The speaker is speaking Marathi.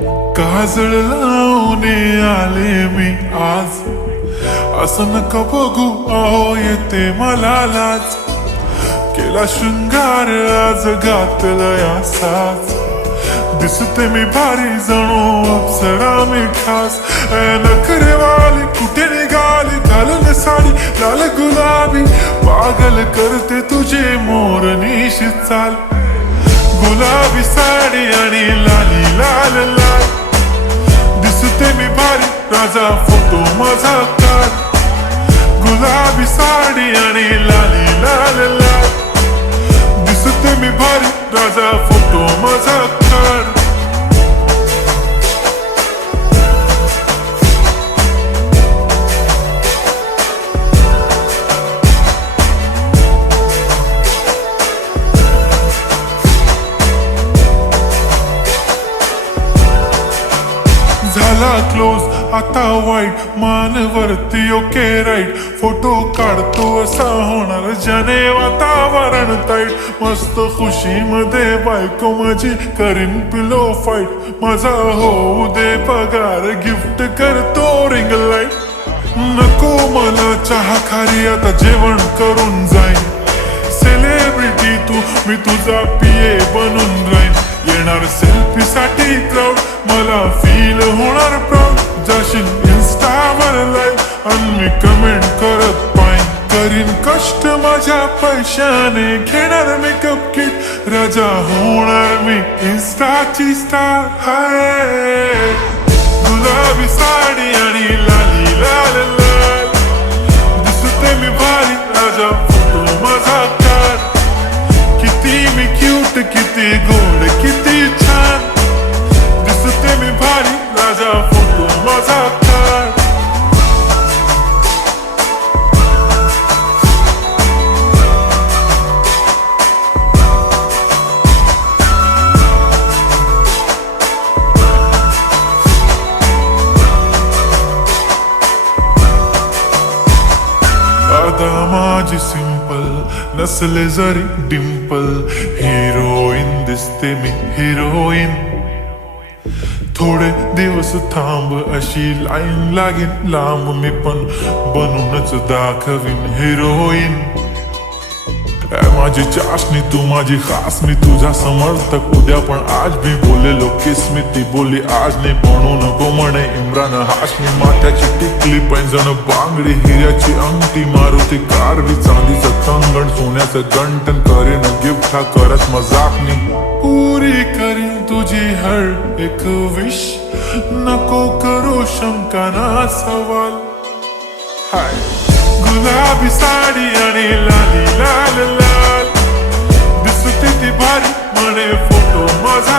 काजळ लावून आले मी आज, असं नका बघू अहो येते मला लाज. केला शृंगार आज घातला साज, दिसते मी भारी जणू अप्सरा मी खास. नखरेवाली कुठे निघाली घालून साडी लाल गुलाबी, पागल करते तुझे मोरनीशी चाल. गुलाबी साडी आणि लाली लाल लाल, दिसते मी भारी राजा फोटो माझा काढ. गुलाबी साडी आणि लाली लाल लाल, दिसते मी भारी राजा फोटो माझा काढ. झाला क्लोज आता वाईट, मानवरती ओके राईट. फोटो काढतो असा होणार ज्याने वातावरण ताईट. मस्त खुशी मध्ये बायको माझी करीन पिलो फाईट. माझा होऊ दे पगार गिफ्ट करतो रिंग लाईट. नको मला चहा खारी आता जेवण करून जाईन. सेलिब्रिटी तू मी तुझा पिये बनून राहीन. येणार सेल्फी साठी क्राऊड मला फील होणार प्राऊड. जाशील इन्स्टावर लाईव्ह आणि मी कमेंट करत पाईन. करीन कष्ट माझ्या पैशाने घेणार मेकअप किट. राजा होणार मी इन्स्टाची स्टार. हाय गुलाबी साडी आणि लाली लाल लाल, दिसते मी भारी राजा फोटो माझा काढ. किती मी क्यूट किती गोड किती छान, दिसते मी भारी राजा फोटो माझा काढ. आता माझी सिंपल नसले जरी डिंपल, हिरोईन दिसते मी हिरोईन. थोडे दिवस थांब अशी लाईन लागेन लांब, मी पण बनूनच दाखवीन हिरोईन. माझी चाशनी तू माझी खास, मी तुझा समर्थक उद्या पण आज भी बोलेलो किस मी. ती बोली आज नाही बनू नको म्हणे इम्रान हाशमी. माथ्याची टिकली पैंजण बांगडी हिऱ्याची अंगठी, मारुती कारवी चांदीचं कंगण सोन्याचं गंटन. करीन गिफ्ट हा करत मजाकनी, पुरी करीन तुझी हर एक विश. नको करू शंका ना सवाल. हाय गुलाबी साडी आणि लाली लाल लाल, दिसते ती भारी म्हणे फोटो माझा